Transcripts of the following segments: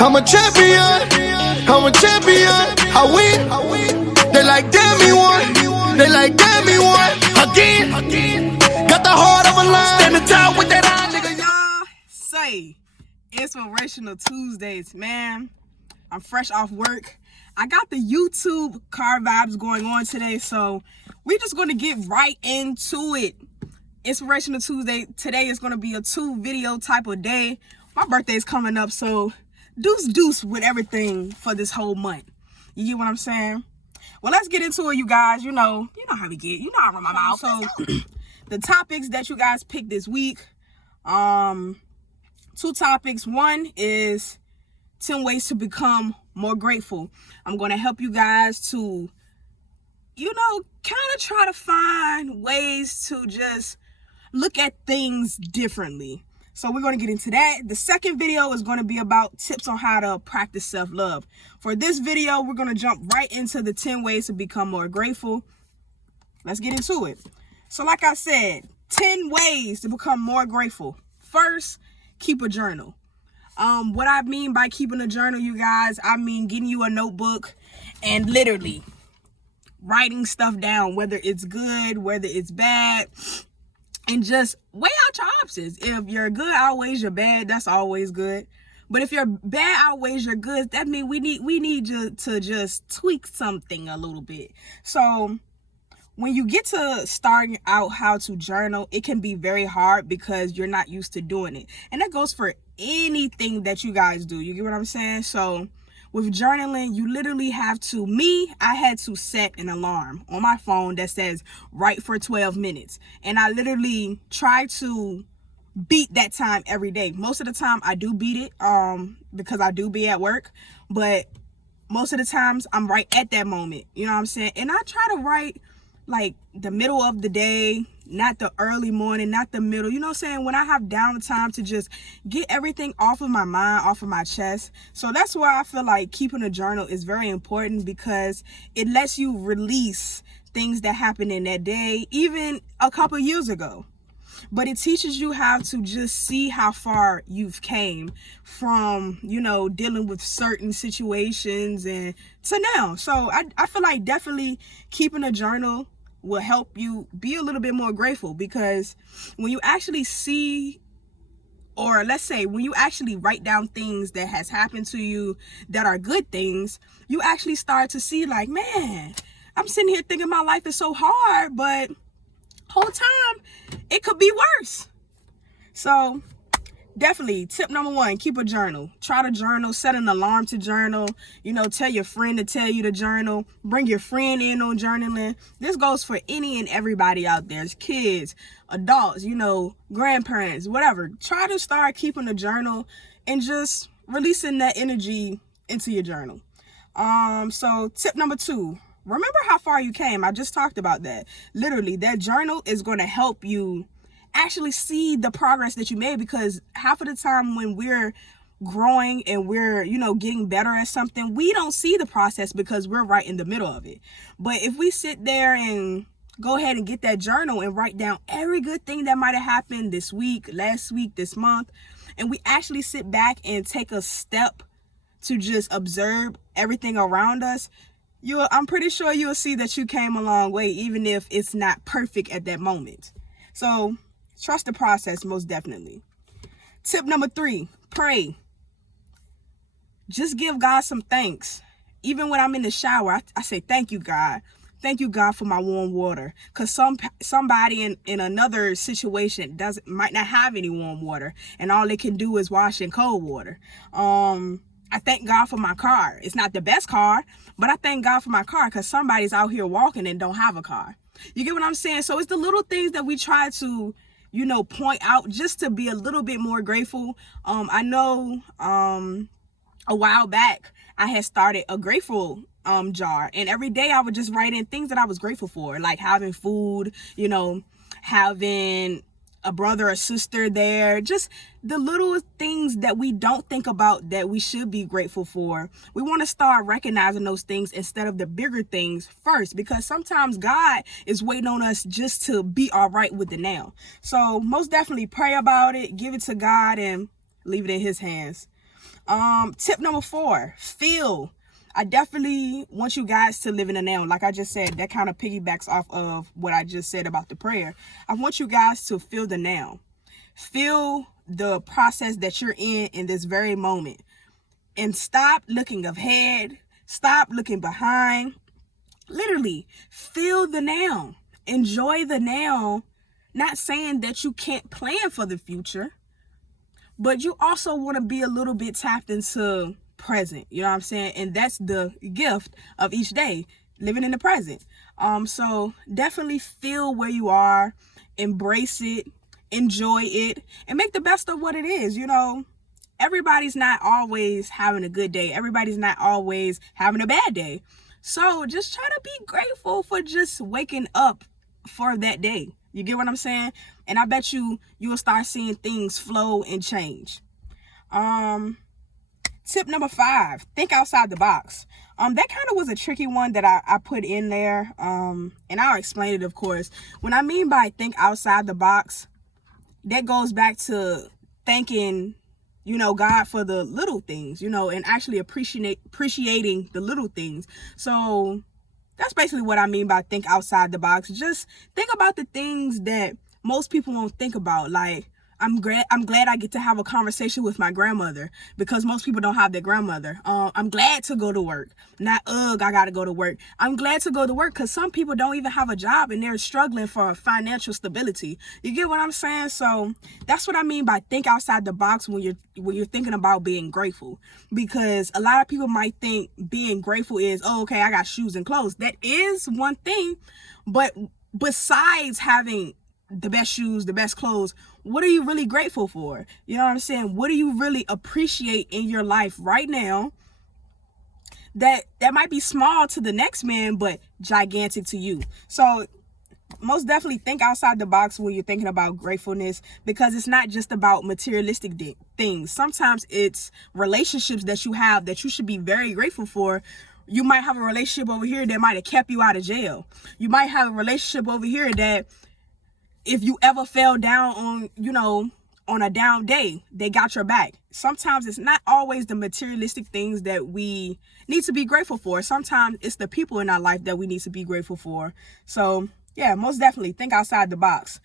I'm a champion, I'm a champion. I win. They like damn me one. They like damn me one. Again. Got the heart of a lion. Standing tall with that eye, nigga. Y'all say Inspirational Tuesdays, man. I'm fresh off work. I got the YouTube car vibes going on today, so we're just going to get right into it. Inspirational Tuesday. Today is going to be a 2-video type of day. My birthday is coming up, so deuce with everything for this whole month. You get what I'm saying? Well, let's get into it, you guys. You know how we get. You know how I run my mouth. So the topics that you guys picked this week, 2 topics. One is 10 ways to become more grateful. I'm going to help you guys to, kind of try to find ways to just look at things differently. So we're going to get into that. The second video is going to be about tips on how to practice self-love. For this video, we're going to jump right into the 10 ways to become more grateful. Let's get into it. So like I said, 10 ways to become more grateful. First, keep a journal. What I mean by keeping a journal, you guys, I mean getting you a notebook and literally writing stuff down, whether it's good, whether it's bad, and just weigh out your options. If your good outweighs your bad, that's always good. But if your bad outweighs your good, that means we need you to just tweak something a little bit. So when you get to starting out how to journal, it can be very hard because you're not used to doing it. And that goes for anything that you guys do. You get what I'm saying? So with journaling, you literally have to, I had to set an alarm on my phone that says write for 12 minutes. And I literally try to beat that time every day. Most of the time I do beat it because I do be at work. But most of the times I'm right at that moment. You know what I'm saying? And I try to write like the middle of the day, not the early morning, not the middle, you know what I'm saying? When I have downtime to just get everything off of my mind, off of my chest. So that's why I feel like keeping a journal is very important, because it lets you release things that happened in that day, even a couple years ago. But it teaches you how to just see how far you've came from, dealing with certain situations and to now. So I feel like definitely keeping a journal will help you be a little bit more grateful, because when you actually see, or let's say when you actually write down things that has happened to you that are good things, you actually start to see like, man, I'm sitting here thinking my life is so hard, but whole time it could be worse. So definitely tip number 1, keep a journal. Try to journal, set an alarm to journal, tell your friend to tell you to journal, bring your friend in on journaling. This goes for any and everybody out there. It's kids, adults, grandparents, whatever. Try to start keeping a journal and just releasing that energy into your journal. So tip number 2, remember how far you came. I just talked about that. Literally, that journal is going to help you actually see the progress that you made, because half of the time when we're growing and we're, getting better at something, we don't see the process because we're right in the middle of it. But if we sit there and go ahead and get that journal and write down every good thing that might have happened this week, last week, this month, and we actually sit back and take a step to just observe everything around us, I'm pretty sure you'll see that you came a long way, even if it's not perfect at that moment. So trust the process, most definitely. Tip number 3, pray. Just give God some thanks. Even when I'm in the shower, I say, thank you, God. Thank you, God, for my warm water. Because somebody in another situation might not have any warm water, and all they can do is wash in cold water. I thank God for my car. It's not the best car, but I thank God for my car because somebody's out here walking and don't have a car. You get what I'm saying? So it's the little things that we try to, point out just to be a little bit more grateful. I know a while back I had started a grateful jar, and every day I would just write in things that I was grateful for, like having food, having a brother or sister there, just the little things that we don't think about that we should be grateful for. We want to start recognizing those things instead of the bigger things first, because sometimes God is waiting on us just to be all right with the now. So most definitely pray about it, give it to God, and leave it in his hands. Tip number 4, feel. I definitely want you guys to live in the now. Like I just said, that kind of piggybacks off of what I just said about the prayer. I want you guys to feel the now. Feel the process that you're in this very moment. And stop looking ahead. Stop looking behind. Literally, feel the now. Enjoy the now. Not saying that you can't plan for the future, but you also want to be a little bit tapped into present. You know what I'm saying? And that's the gift of each day, living in the present. So definitely feel where you are, embrace it, enjoy it, and make the best of what it is. You know, everybody's not always having a good day. Everybody's not always having a bad day. So just try to be grateful for just waking up for that day. You get what I'm saying? And I bet you will start seeing things flow and change. Tip number 5, think outside the box. That kind of was a tricky one that I put in there. And I'll explain it, of course. When I mean by think outside the box, that goes back to thanking, you know, God for the little things, you know, and actually appreciating the little things. So that's basically what I mean by think outside the box. Just think about the things that most people won't think about. Like, I'm glad I get to have a conversation with my grandmother, because most people don't have their grandmother. I'm glad to go to work. Not, I gotta go to work. I'm glad to go to work because some people don't even have a job and they're struggling for financial stability. You get what I'm saying? So that's what I mean by think outside the box when you're thinking about being grateful. Because a lot of people might think being grateful is, oh, okay, I got shoes and clothes. That is one thing, but besides having the best shoes, the best clothes, what are you really grateful for? You know what I'm saying? What do you really appreciate in your life right now that might be small to the next man, but gigantic to you? So most definitely think outside the box when you're thinking about gratefulness, because it's not just about materialistic things. Sometimes it's relationships that you have that you should be very grateful for. You might have a relationship over here that might have kept you out of jail. You might have a relationship over here that if you ever fell down on, you know, on a down day, they got your back. Sometimes it's not always the materialistic things that we need to be grateful for. Sometimes it's the people in our life that we need to be grateful for. So yeah, most definitely think outside the box.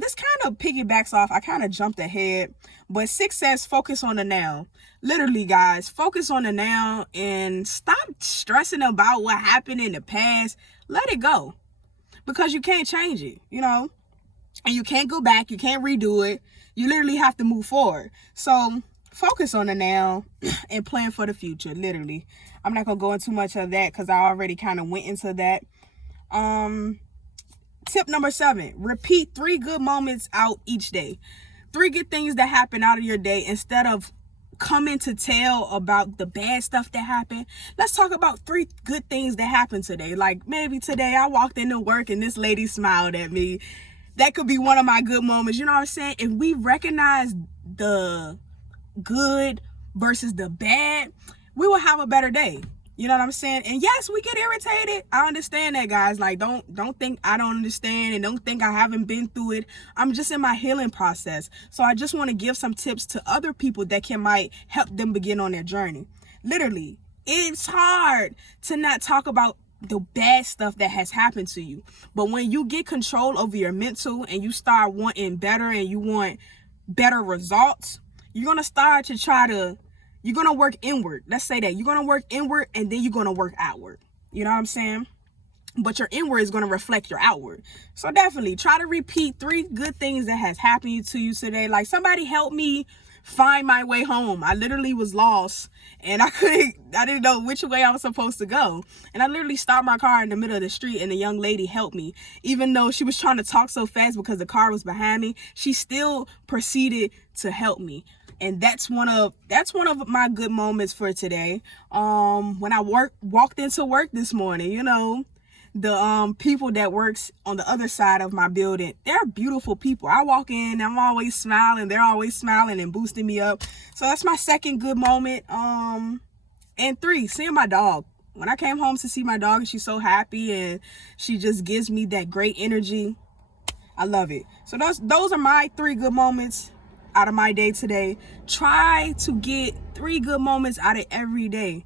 This kind of piggybacks off, I kind of jumped ahead, but 6 says focus on the now. Literally, guys, focus on the now and stop stressing about what happened in the past. Let it go, because you can't change it, you know, and you can't go back. You can't redo it. You literally have to move forward. So focus on the now and plan for the future. Literally, I'm not gonna go into much of that because I already kind of went into that. Tip number 7, repeat 3 good moments out each day. 3 good things that happen out of your day. Instead of coming to tell about the bad stuff that happened, let's talk about 3 good things that happened today. Like, maybe today I walked into work and this lady smiled at me. That could be one of my good moments. You know what I'm saying? If we recognize the good versus the bad, we will have a better day. You know what I'm saying? And yes, we get irritated. I understand that, guys. Like, don't think I don't understand, and don't think I haven't been through it. I'm just in my healing process. So I just want to give some tips to other people that might help them begin on their journey. Literally, it's hard to not talk about the bad stuff that has happened to you. But when you get control over your mental and you start wanting better and you want better results, you're going to start to you're going to work inward. Let's say that. You're going to work inward and then you're going to work outward. You know what I'm saying? But your inward is going to reflect your outward. So definitely try to repeat 3 good things that has happened to you today. Like, somebody helped me find my way home. I literally was lost and I didn't know which way I was supposed to go. And I literally stopped my car in the middle of the street and the young lady helped me. Even though she was trying to talk so fast because the car was behind me, she still proceeded to help me. And that's one of my good moments for today. When I walked into work this morning, you know, the people that works on the other side of my building, they're beautiful people. I walk in, I'm always smiling, they're always smiling and boosting me up. So that's my second good moment. And 3, seeing my dog. When I came home to see my dog, she's so happy and she just gives me that great energy. I love it. So those are my 3 good moments. out of my day today. Try to get 3 good moments out of every day.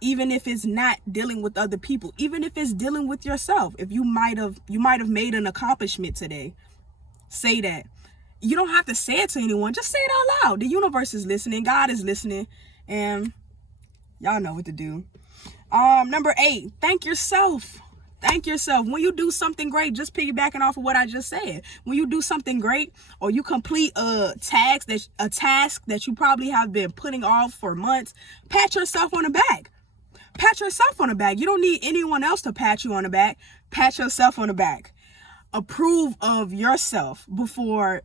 Even if it's not dealing with other people, even if it's dealing with yourself. If you might have made an accomplishment today, say that. You don't have to say it to anyone. Just say it out loud. The universe is listening. God is listening. And y'all know what to do. Number 8, thank yourself. Thank yourself. When you do something great, just piggybacking off of what I just said. When you do something great, or you complete a task that you probably have been putting off for months, pat yourself on the back. Pat yourself on the back. You don't need anyone else to pat you on the back. Pat yourself on the back. Approve of yourself before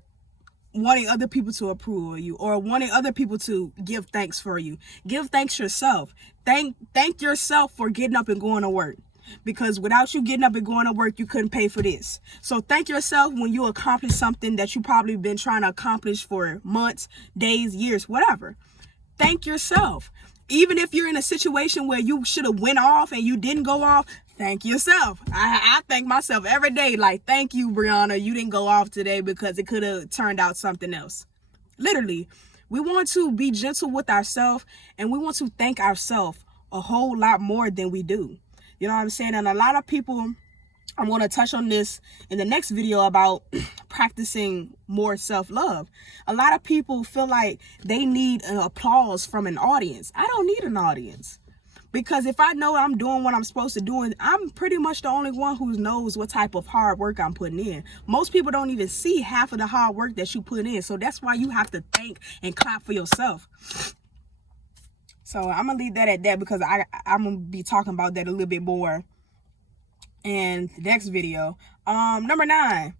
wanting other people to approve of you, or wanting other people to give thanks for you. Give thanks yourself. Thank yourself for getting up and going to work, because without you getting up and going to work, you couldn't pay for this. So thank yourself when you accomplish something that you probably been trying to accomplish for months, days, years, whatever. Thank yourself. Even if you're in a situation where you should have went off and you didn't go off, thank yourself. I thank myself every day. Like, thank you, Brianna. You didn't go off today, because it could have turned out something else. Literally, we want to be gentle with ourselves, and we want to thank ourselves a whole lot more than we do. You know what I'm saying? And a lot of people, I'm going to touch on this in the next video about practicing more self-love. A lot of people feel like they need an applause from an audience. I don't need an audience, because if I know I'm doing what I'm supposed to do, and I'm pretty much the only one who knows what type of hard work I'm putting in. Most people don't even see half of the hard work that you put in. So that's why you have to thank and clap for yourself. So I'm going to leave that at that, because I'm going to be talking about that a little bit more in the next video. Number 9,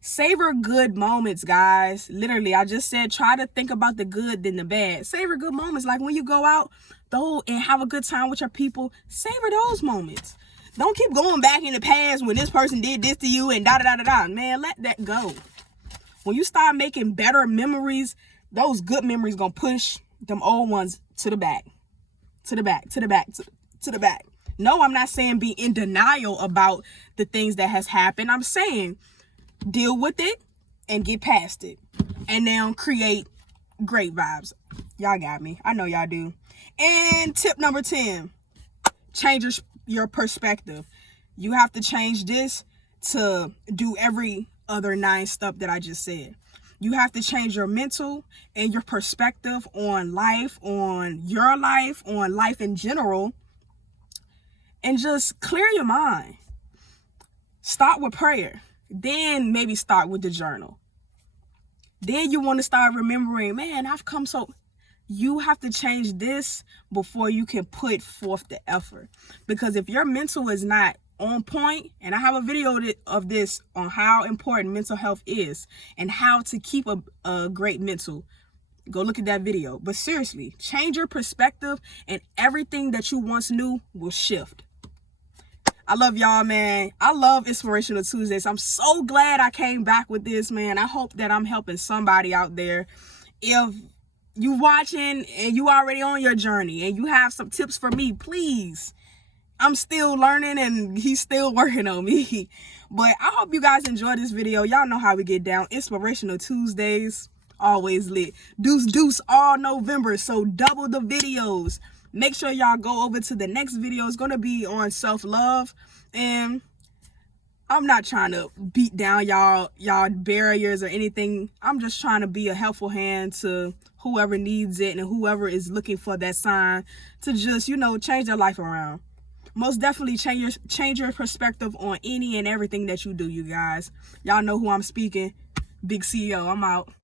savor good moments, guys. Literally, I just said try to think about the good than the bad. Savor good moments. Like when you go out and have a good time with your people, savor those moments. Don't keep going back in the past when this person did this to you and da-da-da-da-da. Man, let that go. When you start making better memories, those good memories gonna push them old ones to the back. To the back, to the back, to the back. No, I'm not saying be in denial about the things that has happened. I'm saying deal with it and get past it. And now create great vibes. Y'all got me. I know y'all do. And tip number 10, change your perspective. You have to change this to do every other 9 stuff that I just said. You have to change your mental and your perspective on life, on your life, on life in general. And just clear your mind. Start with prayer. Then maybe start with the journal. Then you want to start remembering, man, I've come so... You have to change this before you can put forth the effort. Because if your mental is not on point, and I have a video of this on how important mental health is and how to keep a great mental. Go look at that video. But seriously, change your perspective and everything that you once knew will shift. I love y'all, man. I love Inspirational Tuesdays. I'm so glad I came back with this, man. I hope that I'm helping somebody out there. If you watching and you already on your journey and you have some tips for me, please. I'm still learning and he's still working on me. But I hope you guys enjoy this video. Y'all know how we get down. Inspirational Tuesdays, always lit. Deuce all November, so double the videos. Make sure y'all go over to the next video. It's going to be on self-love. And I'm not trying to beat down y'all barriers or anything. I'm just trying to be a helpful hand to whoever needs it and whoever is looking for that sign to just, change their life around. Most definitely change your perspective on any and everything that you do, you guys. Y'all know who I'm speaking. BIGCEO, I'm out.